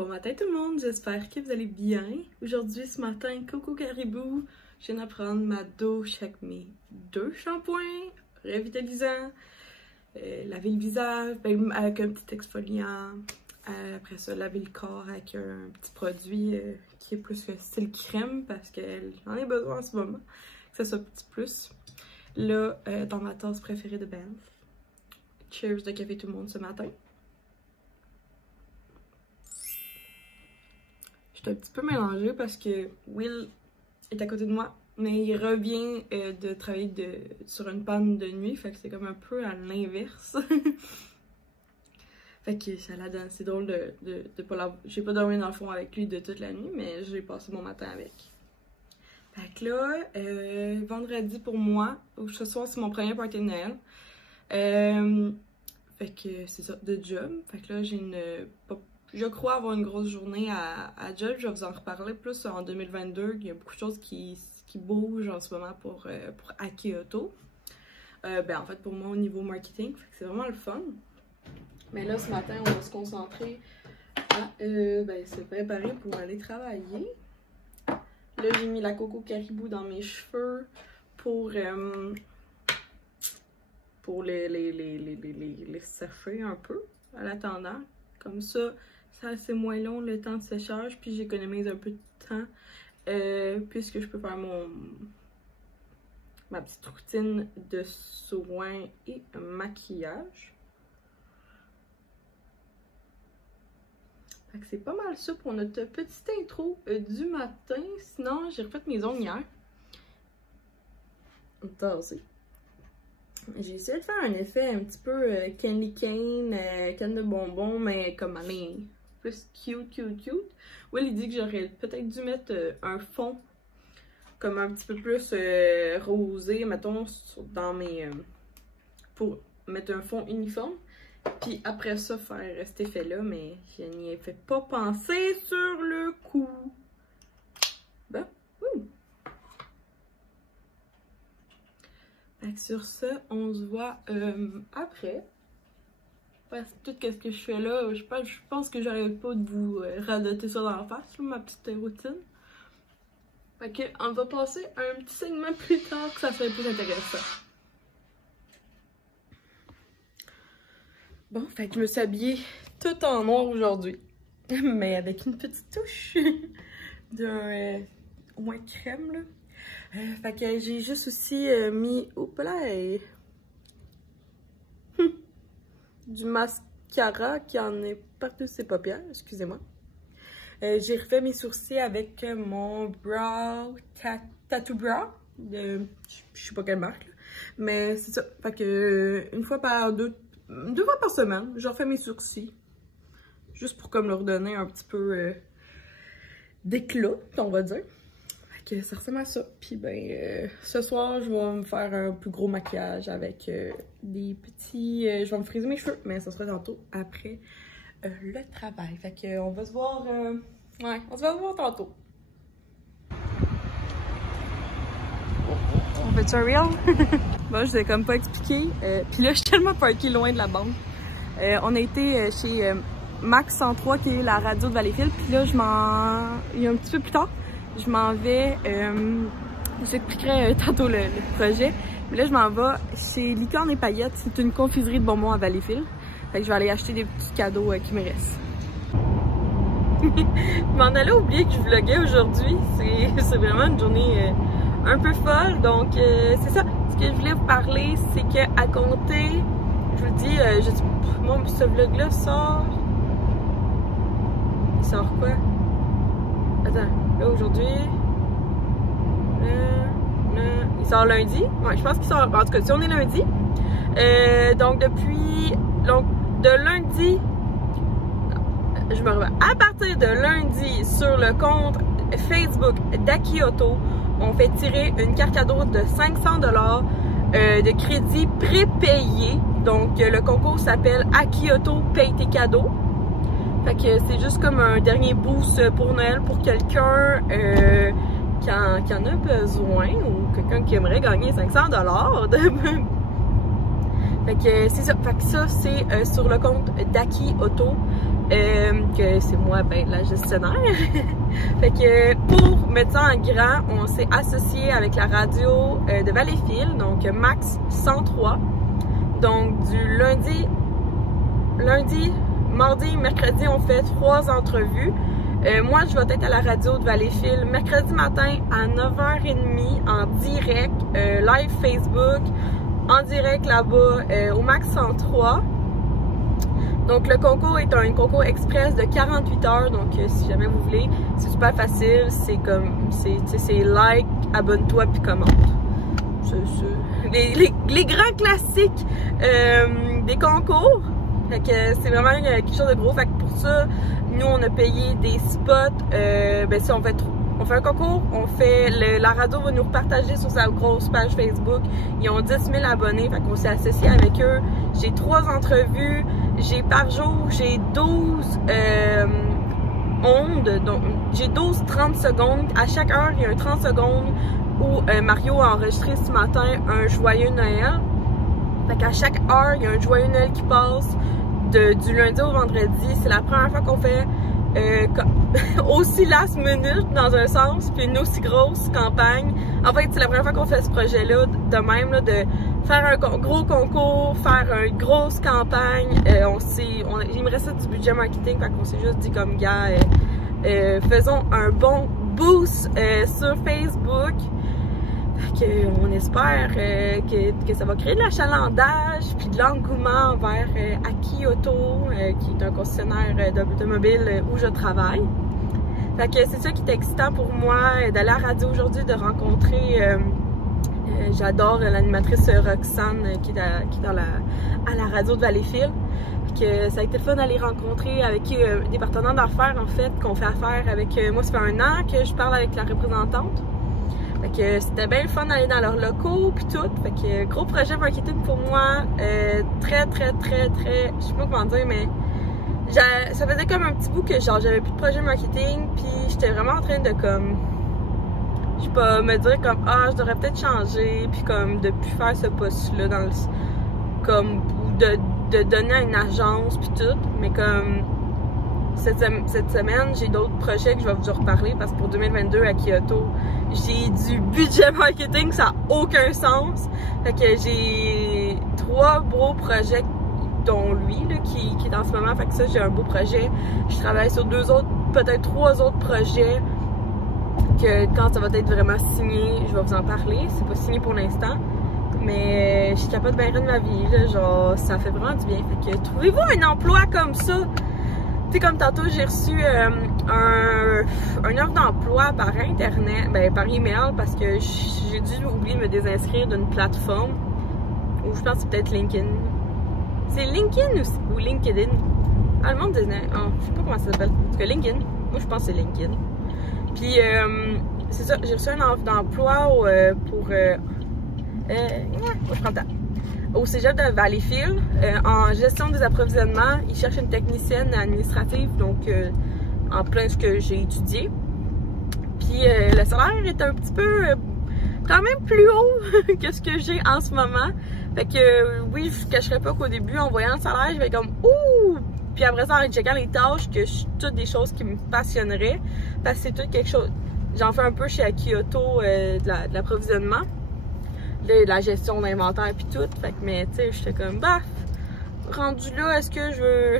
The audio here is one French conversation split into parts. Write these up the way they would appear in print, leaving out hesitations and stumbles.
Bon matin tout le monde, j'espère que vous allez bien. Aujourd'hui, ce matin, coucou caribou, je viens de prendre ma douche avec mes 2 shampoings revitalisants, laver le visage avec un petit exfoliant, après ça laver le corps avec un petit produit qui est plus que style crème parce que j'en ai besoin en ce moment, que ça soit un petit plus. Là, dans ma tasse préférée de Banff. Cheers de café tout le monde ce matin. J'étais un petit peu mélangée parce que Will est à côté de moi, mais il revient de travailler sur une panne de nuit, fait que c'est comme un peu à l'inverse. Fait que ça la donne, c'est drôle de pas l'avoir. J'ai pas dormi dans le fond avec lui de toute la nuit, mais j'ai passé mon matin avec. Fait que là, vendredi pour moi, ce soir c'est mon premier party de Noël. Fait que c'est ça, de job. Fait que là, je crois avoir une grosse journée à job. Je vais vous en reparler plus en 2022. Il y a beaucoup de choses qui bougent en ce moment pour Aki Auto. En fait, pour moi, au niveau marketing, fait que c'est vraiment le fun. Mais là, ce matin, on va se concentrer à se préparer pour aller travailler. Là, j'ai mis la coco caribou dans mes cheveux pour les sécher un peu à l'attendant. Comme ça, c'est moins long le temps de séchage, puis j'économise un peu de temps puisque je peux faire ma petite routine de soins et maquillage. Fait que c'est pas mal ça pour notre petite intro du matin. Sinon, j'ai refait mes ongles hier. J'ai essayé de faire un effet un petit peu candy cane, canne de bonbons, mais comme aller plus cute. Will, il dit que j'aurais peut-être dû mettre un fond comme un petit peu plus rosé, mettons, dans pour mettre un fond uniforme. Puis après ça, faire cet effet-là, mais je n'y ai fait pas penser sur le coup. Bon, Fait que sur ça, on se voit après. Parce que tout ce que je fais là, je pense que j'arrive pas de vous radoter ça dans la face, là, ma petite routine. Fait que on va passer à un petit segment plus tard que ça serait plus intéressant. Bon, fait que je me suis habillée tout en noir aujourd'hui. Mais avec une petite touche d'un au moins crème, là. Fait que j'ai juste aussi mis du mascara qui en est partout ses paupières, excusez-moi. J'ai refait mes sourcils avec mon brow tattoo brow de je sais pas quelle marque là. Mais c'est ça. Fait que deux fois par semaine, je refais mes sourcils. Juste pour comme leur donner un petit peu d'éclat, on va dire. Que ça ressemble à ça. Puis ce soir, je vais me faire un plus gros maquillage avec des petits... je vais me friser mes cheveux, mais ça sera tantôt après le travail. Fait que on va se voir... on se va voir tantôt. On fait-tu un reel? Bon, je vous ai comme pas expliqué. Puis là, je suis tellement parkée loin de la banque. On a été chez Max 103, qui est la radio de Valleyfield. Puis là, il y a un petit peu plus tard, je m'en vais, je vous expliquerai tantôt le projet, mais là je m'en vais chez Licorne et Paillettes, c'est une confiserie de bonbons à Valleyfield. Fait que je vais aller acheter des petits cadeaux qui me restent. Je m'en allais oublier que je vloguais aujourd'hui, c'est vraiment une journée un peu folle, donc c'est ça. Ce que je voulais vous parler, c'est qu'à compter, je vous dis, moi ce vlog là sort quoi? Attends. Là, aujourd'hui, il sort lundi. Ouais, je pense qu'il sort. En tout cas, si on est lundi. Donc, de lundi, je me reviens. À partir de lundi, sur le compte Facebook d'Aki Auto, on fait tirer une carte cadeau de 500 $ de crédit prépayé. Donc, le concours s'appelle Aki Auto Paye tes cadeaux. Fait que c'est juste comme un dernier boost pour Noël pour quelqu'un qui en a besoin ou quelqu'un qui aimerait gagner 500 $. Fait que c'est ça. Fait que ça, c'est sur le compte d'Aki Auto. que c'est moi, ben, la gestionnaire. Fait que pour mettre ça en grand, on s'est associé avec la radio de Valleyfield, donc Max 103. Donc du lundi, mardi, mercredi, on fait 3 entrevues. Moi, je vais être à la radio de Valleyfield mercredi matin à 9h30 en direct, live Facebook, en direct là-bas au Max 103. Donc le concours est un concours express de 48 heures, donc si jamais vous voulez, c'est super facile, c'est comme, c'est like, abonne-toi puis commente. Les grands classiques des concours. Fait que c'est vraiment quelque chose de gros. Fait que pour ça, nous on a payé des spots. Ben si on fait un concours, la radio va nous repartager sur sa grosse page Facebook. Ils ont 10 000 abonnés, fait qu'on s'est associé avec eux. J'ai 3 entrevues, par jour, j'ai 12 ondes, donc j'ai 12-30 secondes. À chaque heure, il y a un 30 secondes où Mario a enregistré ce matin un joyeux Noël. Fait qu'à chaque heure, il y a un joyeux Noël qui passe du lundi au vendredi. C'est la première fois qu'on fait aussi last minute dans un sens, puis une aussi grosse campagne. En fait, c'est la première fois qu'on fait ce projet-là de même, là, de faire un gros concours, faire une grosse campagne. Il me restait du budget marketing, fait qu'on s'est juste dit comme gars, faisons un bon boost sur Facebook. On espère que ça va créer de l'achalandage puis de l'engouement vers Aki Auto, qui est un concessionnaire d'automobile où je travaille. Fait que c'est ça qui est excitant pour moi, d'aller à la radio aujourd'hui, de rencontrer, j'adore l'animatrice Roxane qui est à la radio de Valleyfield. Que ça a été le fun d'aller rencontrer avec des partenaires d'affaires en fait, qu'on fait affaire avec. Moi ça fait 1 an que je parle avec la représentante. Fait que c'était bien le fun d'aller dans leurs locaux puis tout. Fait que gros projet marketing pour moi, très, je sais pas comment dire, mais ça faisait comme un petit bout que genre j'avais plus de projet marketing, puis j'étais vraiment en train de comme, je sais pas, me dire comme je devrais peut-être changer, puis comme de plus faire ce poste-là dans le, comme, ou de donner à une agence puis tout, mais comme cette semaine, j'ai d'autres projets que je vais vous en reparler parce que pour 2022 à Kyoto, j'ai du budget marketing, ça n'a aucun sens. Fait que j'ai 3 beaux projets, dont lui là, qui est en ce moment. Fait que ça, j'ai un beau projet. Je travaille sur 2 autres, peut-être 3 autres projets que quand ça va être vraiment signé, je vais vous en parler. C'est pas signé pour l'instant. Mais je suis capable de bien rire de ma vie, là, genre ça fait vraiment du bien. Fait que trouvez-vous un emploi comme ça. Tu sais, comme tantôt, j'ai reçu un offre d'emploi par internet, ben par email, parce que j'ai dû oublier de me désinscrire d'une plateforme, ou je pense que c'est peut-être LinkedIn. C'est LinkedIn ou LinkedIn? Ah, le monde dit, je sais pas comment ça s'appelle. Parce que LinkedIn, moi je pense que c'est LinkedIn. Puis, c'est ça, j'ai reçu un offre d'emploi je prends le temps. Au cégep de Valleyfield, en gestion des approvisionnements. Ils cherchent une technicienne administrative, donc en plein ce que j'ai étudié. Puis le salaire est un petit peu, quand même plus haut que ce que j'ai en ce moment. Fait que oui, je ne cacherai pas qu'au début, en voyant le salaire, je vais comme ouh! Puis après ça, en checkant les tâches, que toutes des choses qui me passionneraient, parce que c'est tout quelque chose. J'en fais un peu chez Kyoto de l'approvisionnement. De la gestion d'inventaire puis tout, fait que, mais tu sais, j'étais comme baf, rendu là, est-ce que je veux,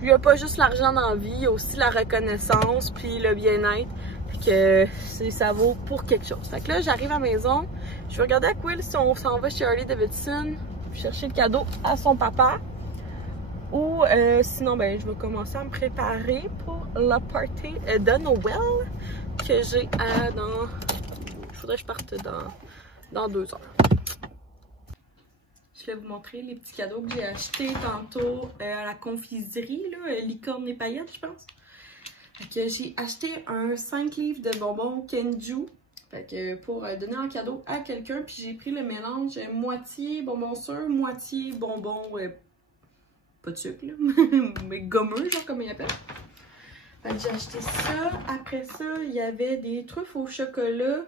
il n'y a pas juste l'argent dans la vie, il y a aussi la reconnaissance puis le bien-être, fait que ça vaut pour quelque chose. Fait que là, j'arrive à la maison, je vais regarder avec Will si on s'en va chez Harley Davidson chercher le cadeau à son papa, ou sinon ben je vais commencer à me préparer pour la party de Noël que j'ai dans, il faudrait que je parte dans 2 heures. Je vais vous montrer les petits cadeaux que j'ai achetés tantôt à la confiserie, là, Licorne et paillettes, je pense. Fait que j'ai acheté un 5 livres de bonbons Kenju. Fait que pour donner en cadeau à quelqu'un, puis j'ai pris le mélange moitié bonbons sûrs, moitié bonbons, pas de sucre, là, mais gommeux, genre comme ils appellent. Fait que j'ai acheté ça. Après ça, il y avait des truffes au chocolat.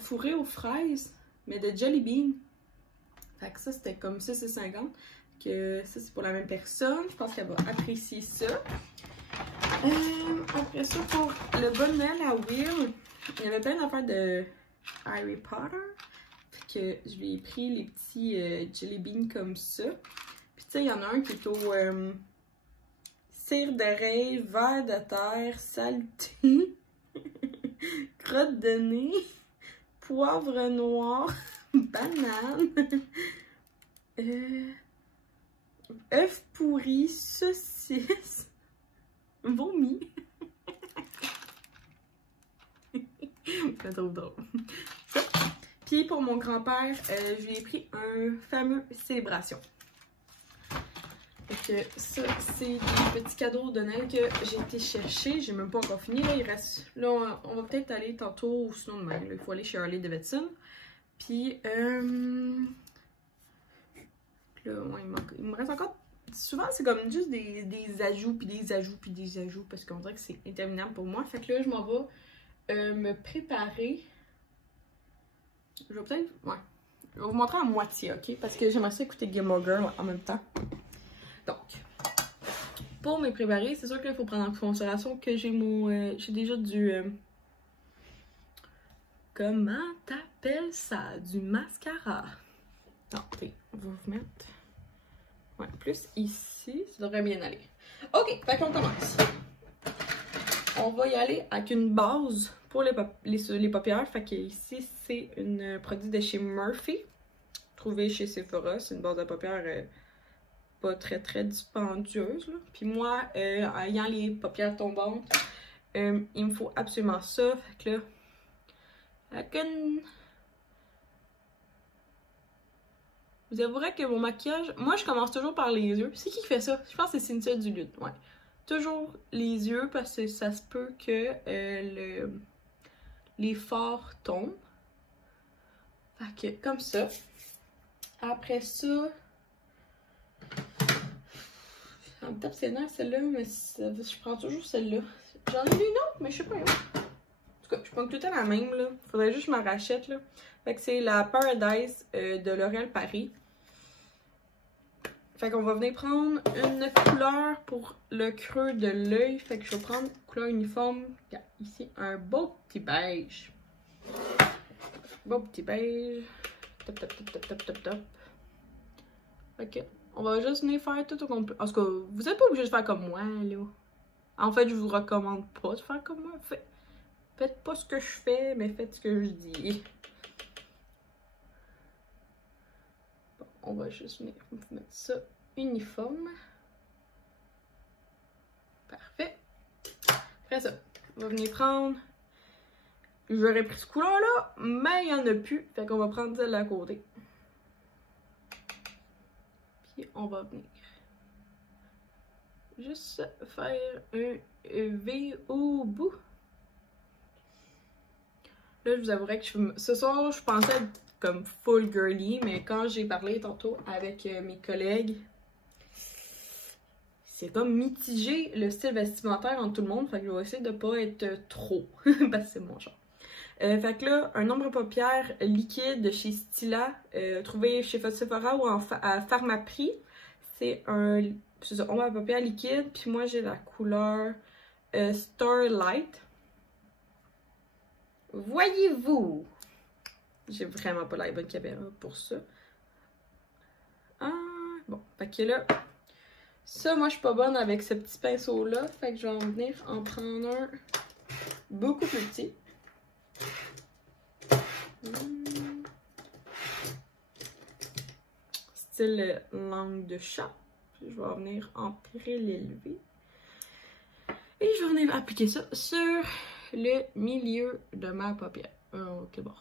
Fourré aux fraises, mais de Jelly Bean. Fait que ça, c'était comme 6,50. que ça, c'est pour la même personne. Je pense qu'elle va apprécier ça. Après ça, pour le bon Noël à Will, il y avait plein d'affaires de Harry Potter. Fait que je lui ai pris les petits jelly beans comme ça. Puis tu sais, il y en a un qui est au cire d'oreille, ver de terre, saluté, crotte de nez, poivre noir, banane, œuf pourri, saucisse, vomi. C'est trop drôle. Ça. Puis pour mon grand-père, je lui ai pris un fameux célébration. Fait que ça, c'est des petits cadeaux de Noël que j'ai été chercher. J'ai même pas encore fini. Là, il reste. Là, on va peut-être aller tantôt ou sinon demain. Là, il faut aller chez Harley Davidson. Puis, là, ouais, il me reste encore. Souvent, c'est comme juste des ajouts, puis des ajouts, puis des ajouts. Parce qu'on dirait que c'est interminable pour moi. Fait que là, je m'en vais me préparer. Je vais peut-être. Ouais. Je vais vous montrer à moitié, ok? Parce que j'aimerais ça écouter Gilmore Girls en même temps. Donc, pour me préparer, c'est sûr qu'il faut prendre en considération que j'ai mon. J'ai déjà du. Comment t'appelles ça? Du mascara. Non, on va vous mettre. Ouais, plus ici, ça devrait bien aller. Ok, fait qu'on commence. On va y aller avec une base pour les paupières. Fait que ici, c'est un produit de chez Murphy. Trouvé chez Sephora. C'est une base de paupières pas très dispendieuse. Là. Puis moi, ayant les paupières tombantes, il me faut absolument ça. Fait que là, avec une... Vous avouerez que mon maquillage... Moi, je commence toujours par les yeux. C'est qui fait ça? Je pense que c'est Cynthia Duluth. Ouais. Toujours les yeux parce que ça se peut que les fards tombent. Fait que comme ça. Après ça... Elle me tape ses nerfs celle-là, mais je prends toujours celle-là. J'en ai vu une autre, mais je sais pas. En tout cas, je prends tout le temps la même, là. Faudrait juste que je m'en rachète, là. Fait que c'est la Paradise de L'Oréal Paris. Fait qu'on va venir prendre une couleur pour le creux de l'œil. Fait que je vais prendre couleur uniforme. Ici, un beau petit beige. Beau petit beige. Top. Ok. On va juste venir faire tout au complet. En tout cas, vous n'êtes pas obligé de faire comme moi, là. En fait, je vous recommande pas de faire comme moi. Faites pas ce que je fais, mais faites ce que je dis. Bon, on va juste venir mettre ça uniforme. Parfait. Après ça, on va venir prendre... J'aurais pris ce couleur-là, mais il n'y en a plus. Fait qu'on va prendre celle à côté. Puis on va venir juste faire un V au bout. Là, je vous avouerai que ce soir, je pensais être comme full girly, mais quand j'ai parlé tantôt avec mes collègues, c'est comme mitigé le style vestimentaire entre tout le monde. Fait que je vais essayer de pas être trop, parce que c'est mon genre. Fait que là, un ombre paupières liquide de chez Stila, trouvé chez Sephora ou à Pharmaprix. C'est un ombre à paupières liquide. Puis moi, j'ai la couleur Starlight. Voyez-vous? J'ai vraiment pas la bonne caméra pour ça. Ah, bon, fait que là, ça, moi, je suis pas bonne avec ce petit pinceau-là. Fait que je vais en venir en prendre un beaucoup plus petit. Style langue de chat. Puis je vais venir en prélever. Et je vais venir appliquer ça sur le milieu de ma paupière. Ok, bon.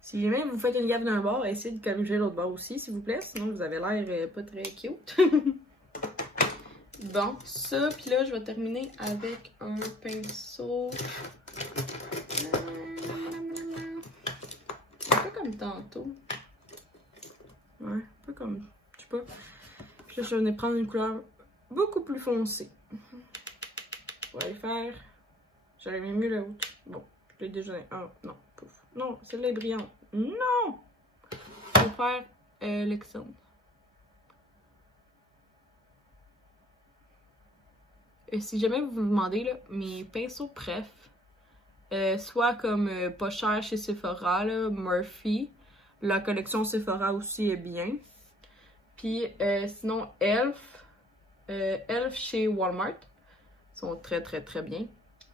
Si jamais vous faites une gaffe d'un bord, essayez de corriger l'autre bord aussi, s'il vous plaît. Sinon, vous avez l'air pas très cute. Bon, ça. Puis là, je vais terminer avec un pinceau. Un peu comme tantôt. Ouais, un peu comme. Je sais pas. Puis là, je vais venir prendre une couleur beaucoup plus foncée. On va aller faire. J'aurais mis mieux la haute. Bon, je l'ai déjà. Ah, non, pouf. Non, celle-là est brillante. Non! On va faire l'exemple. si jamais vous vous demandez, là, mes pinceaux préf, soit comme pas cher chez Sephora, là, Murphy. La collection Sephora aussi est bien. Puis sinon, Elf chez Walmart. Ils sont très très très bien.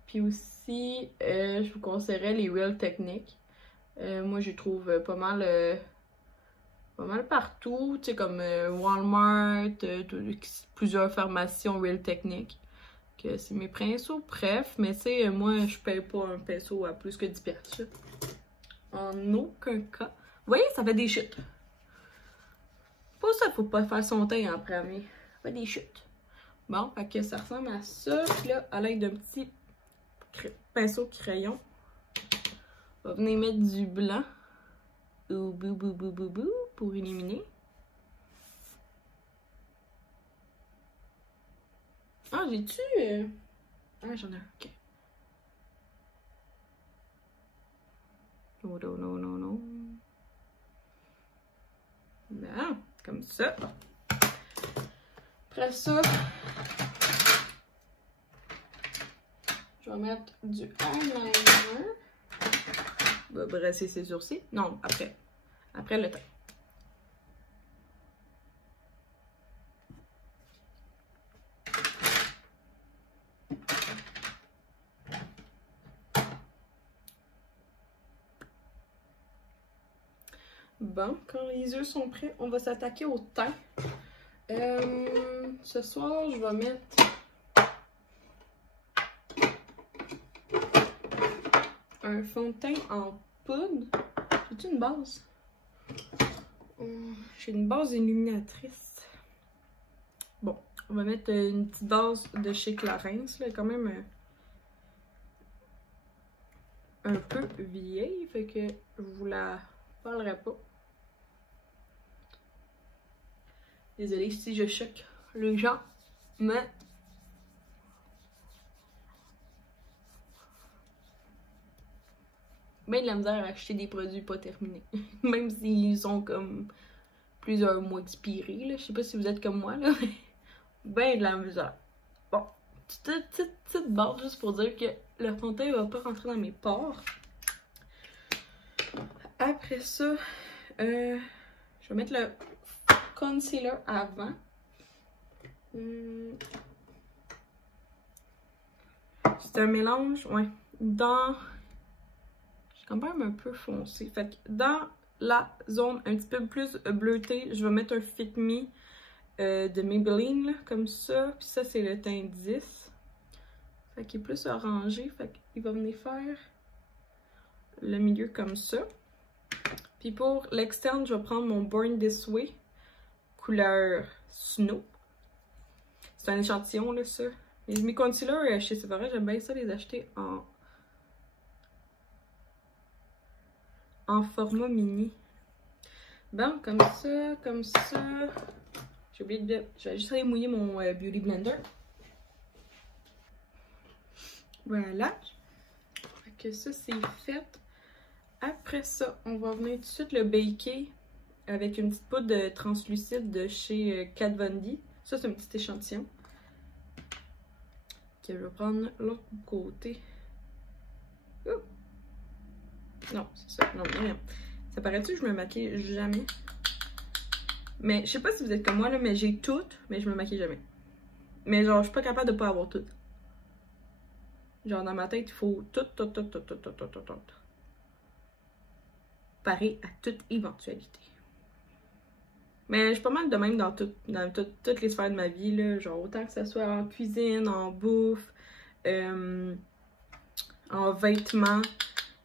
Puis aussi, je vous conseillerais les Real Techniques. Moi, je les trouve pas mal partout. Tu sais, comme Walmart, plusieurs pharmacies ont Real Techniques. C'est mes pinceaux bref, mais tu sais, moi, je paye pas un pinceau à plus que 10$. En aucun cas. Vous voyez, ça fait des chutes. Pour ça, faut pas faire son teint après, mais ça fait des chutes. Bon, fait que ça ressemble à ça. Puis là, à l'aide d'un petit pinceau crayon, on va venir mettre du blanc. Ou bou bou bou bou bou pour éliminer. Ah, j'ai-tu... Ah, j'en ai un, ok. Oh, non, non, non, non. Bon, comme ça. Après ça, je vais mettre du eyeliner. Je vais brasser ses sourcils. Non, après. Après le teint. Bon, quand les yeux sont prêts, on va s'attaquer au teint. Ce soir, je vais mettre un fond de teint en poudre. J'ai-tu une base? J'ai une base illuminatrice. Bon, on va mettre une petite base de chez Clarins. Là, quand même un peu vieille, fait que je vous la parlerai pas. Désolée si je choque les gens, mais ben de la misère à acheter des produits pas terminés. Même s'ils sont comme plusieurs mois expirés, là. Je sais pas si vous êtes comme moi, là. Ben de la misère. Bon, petite barre juste pour dire que le fond de teint va pas rentrer dans mes pores. Après ça, je vais mettre le concealer avant. C'est un mélange, ouais, j'ai quand même un peu foncé. Fait que dans la zone un petit peu plus bleutée, je vais mettre un Fit Me de Maybelline, là, comme ça. Puis ça, c'est le teint 10. Fait qu'il est plus orangé. Fait qu'il va venir faire le milieu comme ça. Puis pour l'externe, je vais prendre mon Born This Way, couleur Snow. C'est un échantillon, là, ça. Et mes concealers chez Sephora, j'aime bien ça les acheter en format mini. Bon, comme ça, comme ça. J'ai oublié de... Je vais juste aller mouiller mon Beauty Blender. Voilà. Fait que ça, c'est fait. Après ça, on va venir tout de suite le baker avec une petite poudre translucide de chez Kat Von D. Ça, c'est un petit échantillon. Que je vais prendre l'autre côté. Oh. Non, c'est ça. Non, rien. Ça paraît-tu que je me maquille jamais? Mais je sais pas si vous êtes comme moi, là, mais j'ai tout, mais je me maquille jamais. Mais genre, je suis pas capable de pas avoir tout. Genre, dans ma tête, il faut tout. Pareil à toute éventualité. Mais je suis pas mal de même dans toutes les sphères de ma vie, là. Genre, autant que ça soit en cuisine, en bouffe, en vêtements.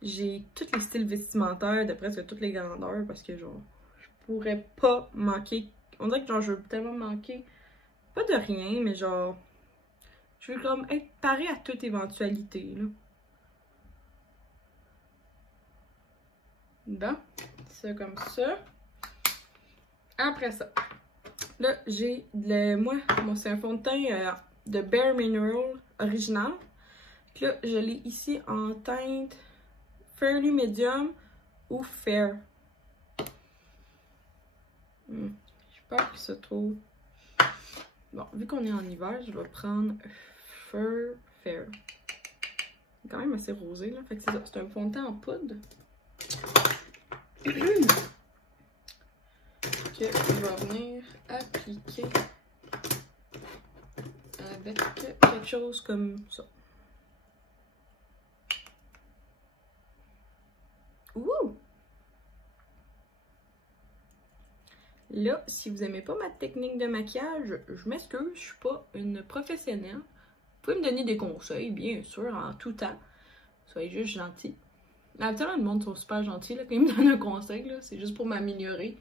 J'ai tous les styles vestimentaires de presque toutes les grandeurs parce que, genre, je pourrais pas manquer. On dirait que, genre, je veux tellement manquer, pas de rien, mais genre, je veux comme être parée à toute éventualité, là. Bon, ça comme ça. Après ça, là, j'ai moi, c'est un fond de teint de Bare Mineral original. Puis là, je l'ai ici en teinte Fairly Medium ou Fair. J'ai peur qu'il se trouve. Bon, vu qu'on est en hiver, je vais prendre Fur Fair. C'est quand même assez rosé, là. Fait que c'est ça, c'est un fond de teint en poudre. Que je vais venir appliquer avec quelque chose comme ça. Ouh! Là, si vous n'aimez pas ma technique de maquillage, je m'excuse, je suis pas une professionnelle. Vous pouvez me donner des conseils, bien sûr, en tout temps. Soyez juste gentils. Habituellement, le monde sont super gentils là, quand ils me donnent un conseil, c'est juste pour m'améliorer.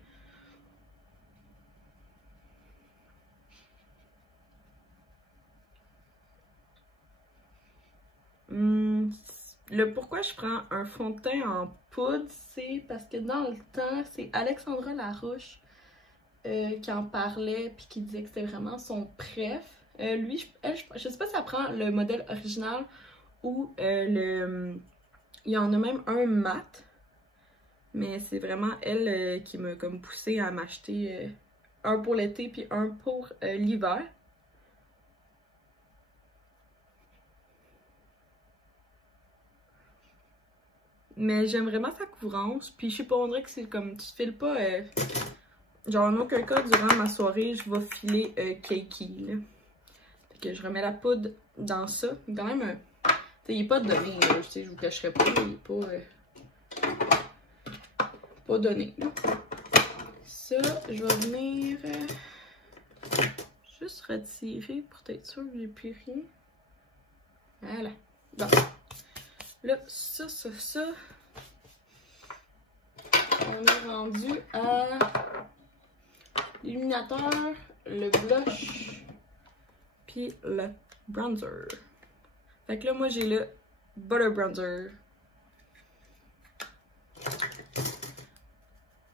Le pourquoi je prends un fond de teint en poudre, c'est parce que dans le temps, c'est Alexandra Larouche qui en parlait puis qui disait que c'était vraiment son préf. Lui, je sais pas si ça prend le modèle original ou il y en a même un mat. Mais c'est vraiment elle qui m'a comme poussé à m'acheter un pour l'été puis un pour l'hiver. Mais j'aime vraiment sa couvrance. Puis je sais pas, on dirait que c'est comme tu files pas. Genre en aucun cas durant ma soirée, je vais filer cakey. Là. Fait que je remets la poudre dans ça. Quand même, il est pas donné, là, je vous cacherai pas, il est pas donné. Là. Ça, je vais venir juste retirer pour être sûr que j'ai plus rien. Voilà. Bon. Là, ça. On est rendu à l'illuminateur, le blush, puis le bronzer. Fait que là, moi, j'ai le Butter Bronzer.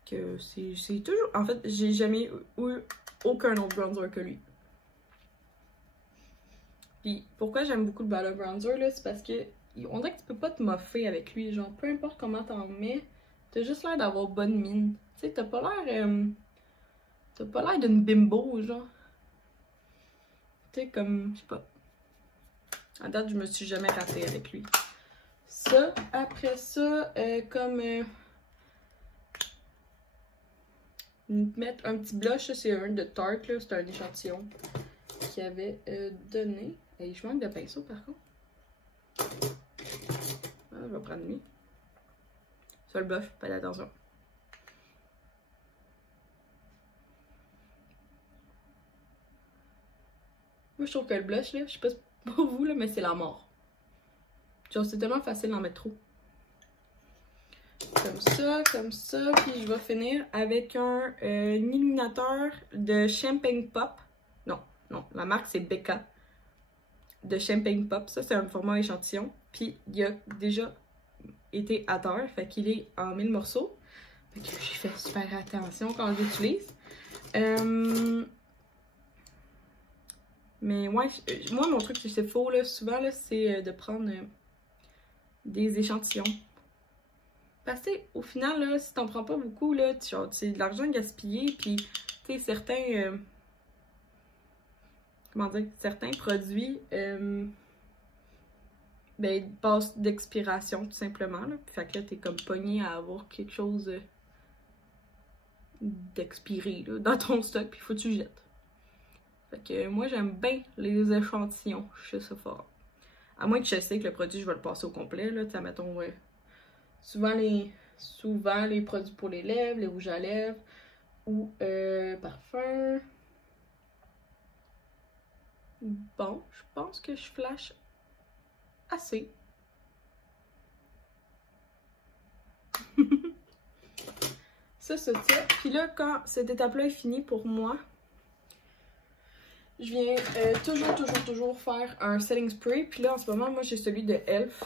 Que c'est toujours... En fait, j'ai jamais eu aucun autre bronzer que lui. Puis, pourquoi j'aime beaucoup le Butter Bronzer, là, c'est parce que on dirait que tu peux pas te moffer avec lui. Genre, peu importe comment t'en mets, t'as juste l'air d'avoir bonne mine. Tu sais, t'as pas l'air d'une bimbo, genre. Tu sais, comme, je sais pas. À date, je me suis jamais ratée avec lui. Ça, après ça, mettre un petit blush, c'est un de Tarte, là, c'est un échantillon qu'il avait donné. Et je manque de pinceau par contre. Ah, je vais prendre lui. Ça, le blush, pas d'attention. Moi, je trouve que le blush, là, je sais pas pour vous, là, mais c'est la mort. Genre, c'est tellement facile d'en mettre trop. Comme ça, puis je vais finir avec un illuminateur de Champagne Pop. Non, la marque c'est Becca. De Champagne Pop, ça c'est un format échantillon. Puis il a déjà été à terre, fait qu'il est en 1000 morceaux. Fait que j'ai fait super attention quand j'utilise. Mais ouais, moi mon truc c'est faux là, souvent là, c'est de prendre des échantillons. Parce que au final, là, si t'en prends pas beaucoup, là, c'est de l'argent gaspillé, puis tu sais, certains comment dire, certains produits ben, ils passent d'expiration tout simplement. Là. Fait que là, t'es comme pogné à avoir quelque chose d'expiré dans ton stock, puis faut que tu jettes. Fait que moi, j'aime bien les échantillons chez Sephora. À moins que je sais que le produit, je vais le passer au complet, là, tu sais, mettons, souvent les produits pour les lèvres, les rouges à lèvres ou parfum. Bon, je pense que je flash assez. Ça, c'est ça. Puis là, quand cette étape-là est finie pour moi, je viens toujours faire un setting spray. Puis là, en ce moment, moi, j'ai celui de Elf.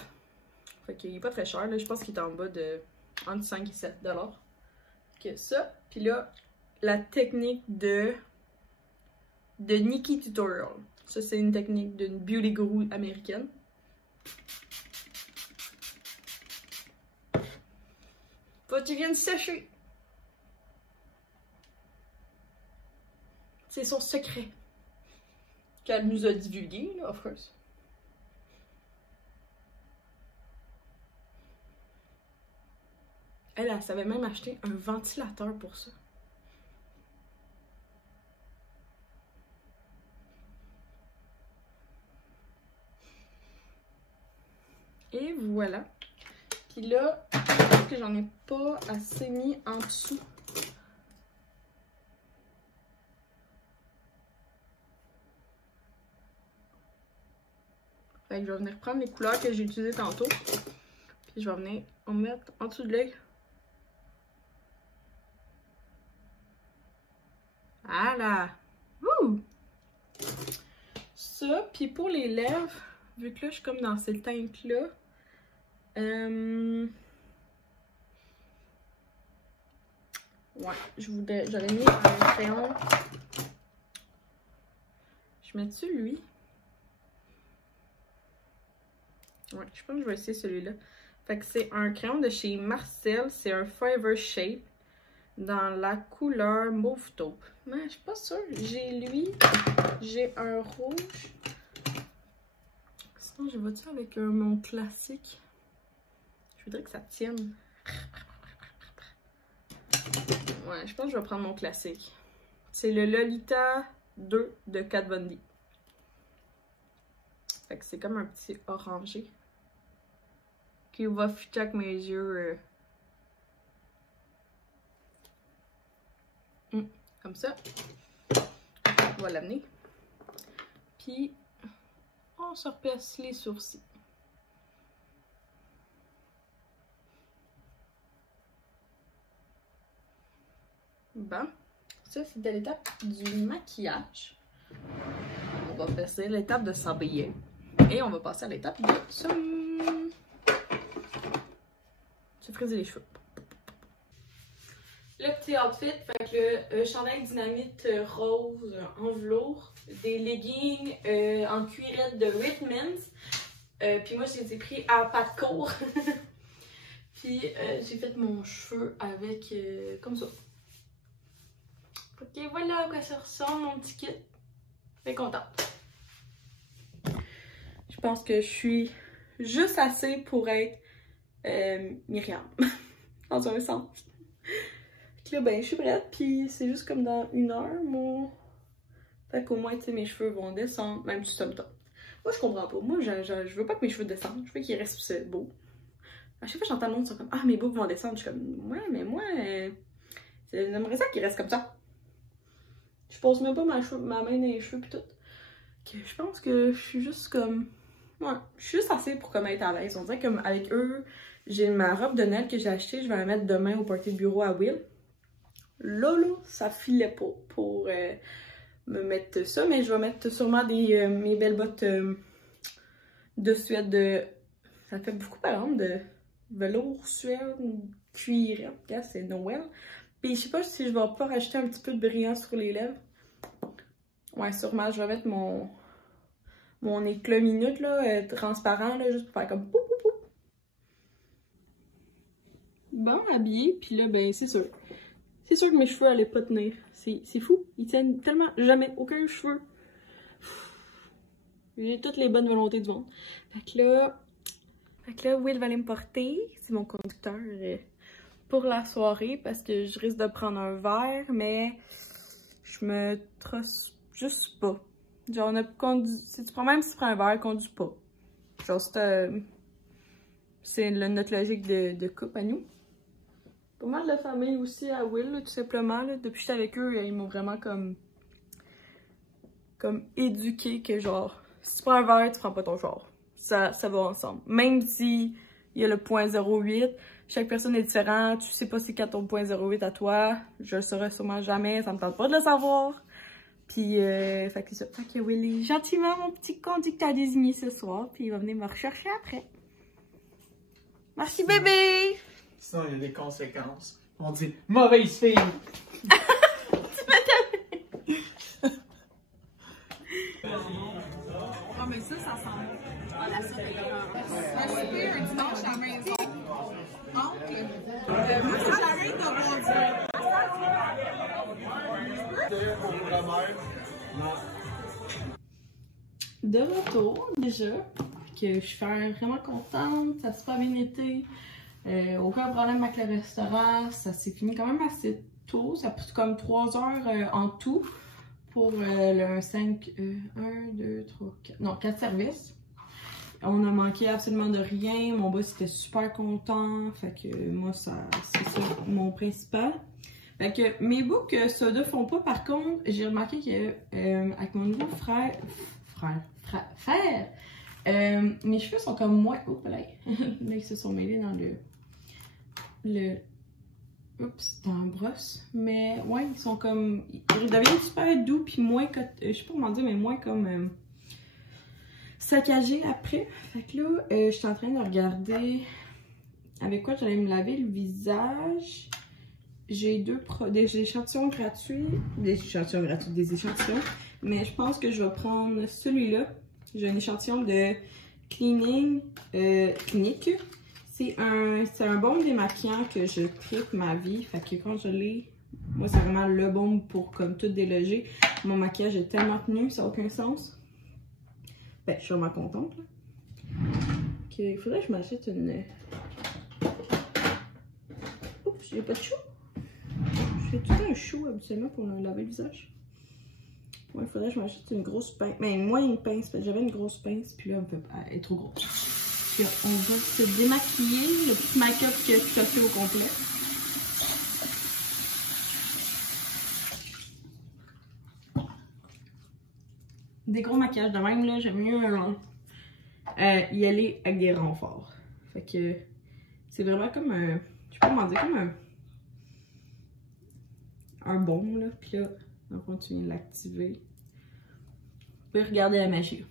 Fait qu'il est pas très cher, là. Je pense qu'il est en bas de entre 5 et 7 $. Ok, ça. Puis là, la technique de Nikki Tutorial. Ça, c'est une technique d'une beauty guru américaine. Faut que tu viennes sécher. C'est son secret. Qu'elle nous a divulgué, là, of course. Elle savait même acheter un ventilateur pour ça. Et voilà. Puis là, je pense que j'en ai pas assez mis en dessous. Fait que je vais venir prendre les couleurs que j'ai utilisées tantôt. Puis je vais venir en mettre en dessous de l'œil. Voilà! Ouh! Ça, puis pour les lèvres, vu que là je suis comme dans cette teinte-là, ouais, j'aurais mis un crayon. Je mets dessus lui. Ouais, je pense que je vais essayer celui-là. Fait que c'est un crayon de chez Marcel, c'est un Forever Shape dans la couleur Mauve Taupe. Mais je suis pas sûre. J'ai lui, j'ai un rouge. Sinon, je vais-tu avec mon classique? Je voudrais que ça tienne. Ouais, je pense que je vais prendre mon classique. C'est le Lolita 2 de Kat Von D. Fait que c'est comme un petit orangé qui va fitter avec mes yeux. Comme ça. On va l'amener. Puis, on se replace les sourcils. Bon, ça c'était l'étape du maquillage. On va passer à l'étape de s'habiller. Et on va passer à l'étape de se friser les cheveux. Le petit outfit, fait que le chandail dynamite rose en velours, des leggings en cuirette de Whitman's. Puis moi, je les ai pris à pas de court. Puis j'ai fait mon cheveu avec comme ça. Ok, voilà à quoi ça ressemble, mon petit kit. Je suis contente. Je pense que je suis juste assez pour être Myriam, dans un sens. Fait que là, ben, je suis prête, puis c'est juste comme dans 1 heure, mon... Fait qu'au moins, tu sais, mes cheveux vont descendre, même si ça me tente. Moi, je comprends pas. Moi, je veux pas que mes cheveux descendent, je veux qu'ils restent beaux. À chaque fois que j'entends le monde, ils sont comme « Ah, mes boucles vont descendre », je suis comme « Ouais, mais moi, j'aimerais ça qu'ils restent comme ça. » Je pose même pas ma main dans les cheveux pis tout. Que je pense que je suis juste comme... Ouais, je suis juste assez pour comme être à l'aise. On dirait comme avec eux, j'ai ma robe de Noël que j'ai achetée, je vais la mettre demain au party de bureau à Will. Là, ça filait pas pour me mettre ça, mais je vais mettre sûrement mes belles bottes de Suède de... Ça fait beaucoup par exemple de velours, Suède, cuir, c'est Noël. Puis je sais pas si je vais pas rajouter un petit peu de brillant sur les lèvres. Ouais, sûrement, je vais mettre mon éclat minute là, transparent, là, juste pour faire comme pou pou pou. Bon, habillé, puis là, ben, c'est sûr. C'est sûr que mes cheveux allaient pas tenir. C'est fou. Ils tiennent tellement jamais aucun cheveu. J'ai toutes les bonnes volontés du monde. Fait que là, Will va aller me porter. C'est mon conducteur pour la soirée parce que je risque de prendre un verre, mais je me trosse juste pas. Genre, si tu prends un verre, conduis pas. Genre, c'est notre logique de couple à nous. Pas mal de famille aussi à Will, là, tout simplement. Là. Depuis que j'étais avec eux, ils m'ont vraiment comme éduqué que genre, si tu prends un verre, tu prends pas ton char. Ça va ensemble. Même si il y a le 0.08, chaque personne est différente, tu sais pas c'est quoi ton 0.08 à toi, je le saurai sûrement jamais, ça me tente pas de le savoir. Puis, fait que ça. Fait que Will est gentiment mon petit conducteur désigné ce soir, puis il va venir me rechercher après. Merci bébé! Sinon, il y a des conséquences. On dit « mauvaise fille ». Ah, mais ça sent... Ah, la soupe est un souper un dimanche à la maison. Oncle. Moi, ça j'arrête de bondir. De retour, déjà. Que je suis vraiment contente. Ça a super bien été. Aucun problème avec le restaurant, ça s'est fini quand même assez tôt, ça pousse comme 3 heures en tout pour le 5, 1, 2, 3, 4, non 4 services. On a manqué absolument de rien, mon boss était super content, fait que moi c'est ça mon principal. Fait que mes boucles soda font pas, par contre, j'ai remarqué que avec mon nouveau frère, mes cheveux sont comme moins, oups là, ils se sont mêlés dans oups, dans la brosse, mais ouais, ils sont comme, ils deviennent super doux, puis moins, je sais pas comment dire, mais moins comme saccagés après. Fait que là, je suis en train de regarder avec quoi j'allais me laver le visage. J'ai des échantillons gratuits, des échantillons, mais je pense que je vais prendre celui-là. J'ai un échantillon de Cleaning Clinique. C'est un baume démaquillant que je tripe ma vie. Fait que quand je l'ai, moi c'est vraiment le baume pour comme tout déloger. Mon maquillage est tellement tenu, ça n'a aucun sens. Ben, je suis vraiment contente. Il faudrait que je m'achète une... Oups, j'ai pas de chou. Je fais tout le temps un chou habituellement pour laver le visage. Ouais, il faudrait que je m'achète une grosse pince. Mais moi, une pince, parce que j'avais une grosse pince, puis là, elle est trop grosse. Puis on va se démaquiller, le petit make-up qui est fait au complet. Des gros maquillages de même, là, j'aime mieux y aller avec des renforts. Fait que c'est vraiment comme un, je sais pas comment dire, comme un baume, là. Puis là, on continue de l'activer. Vous pouvez regarder la magie.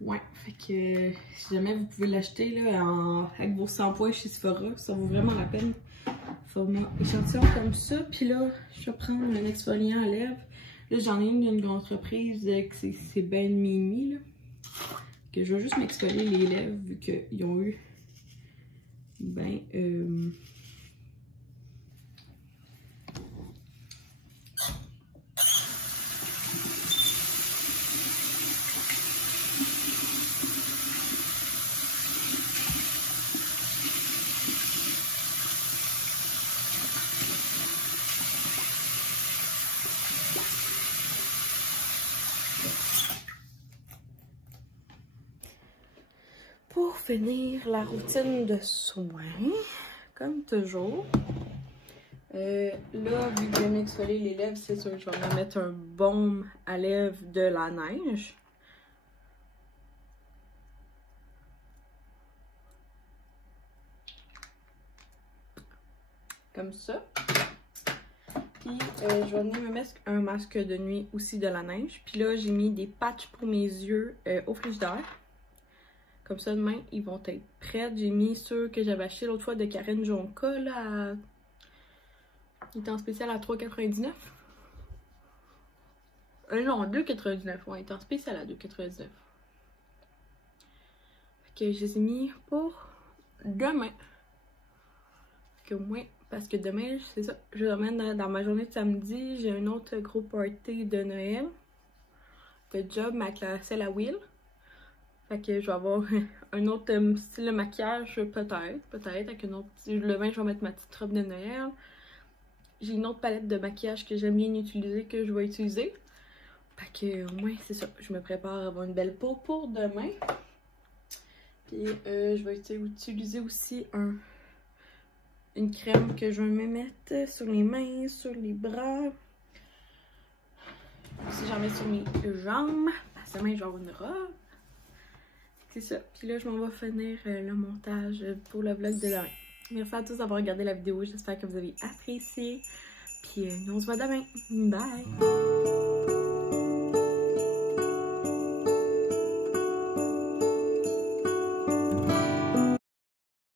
Ouais, fait que si jamais vous pouvez l'acheter là avec vos shampoings chez Sephora, ça vaut vraiment la peine. Format échantillon comme ça. Puis là, je vais prendre un exfoliant à lèvres. Là, j'en ai une d'une entreprise que c'est Ben Mimi là. Que je vais juste m'exfolier les lèvres vu qu'ils ont eu ben pour finir la routine de soins, comme toujours. Là, vu que je vais m'exfolier les lèvres, c'est sûr que je vais me mettre un baume à lèvres de la neige. Comme ça. Puis je vais venir me mettre un masque de nuit aussi de la neige. Puis là, j'ai mis des patchs pour mes yeux au frigidaire. Comme ça, demain, ils vont être prêts. J'ai mis ceux que j'avais achetés l'autre fois de Karen Jonka, là. Il était en spécial à 3,99. Non, 2,99. Ouais, il est en spécial à 2,99. Fait que je les ai mis pour demain. Que moi, parce que demain, c'est ça. Je ramène dans ma journée de samedi. J'ai un autre gros party de Noël. De job avec la selle à Will. Fait que je vais avoir un autre style de maquillage, peut-être, avec un autre petit... Le 20, je vais mettre ma petite robe de Noël. J'ai une autre palette de maquillage que j'aime bien utiliser, que je vais utiliser. Fait que, au moins, c'est ça. Je me prépare à avoir une belle peau pour demain. Puis, je vais utiliser aussi une crème que je vais me mettre sur les mains, sur les bras. Si j'en mets sur mes jambes, parce que demain, je vais avoir une robe. C'est ça. Puis là, je m'en vais finir le montage pour le vlog de demain. Merci à tous d'avoir regardé la vidéo. J'espère que vous avez apprécié. Puis nous, on se voit demain. Bye!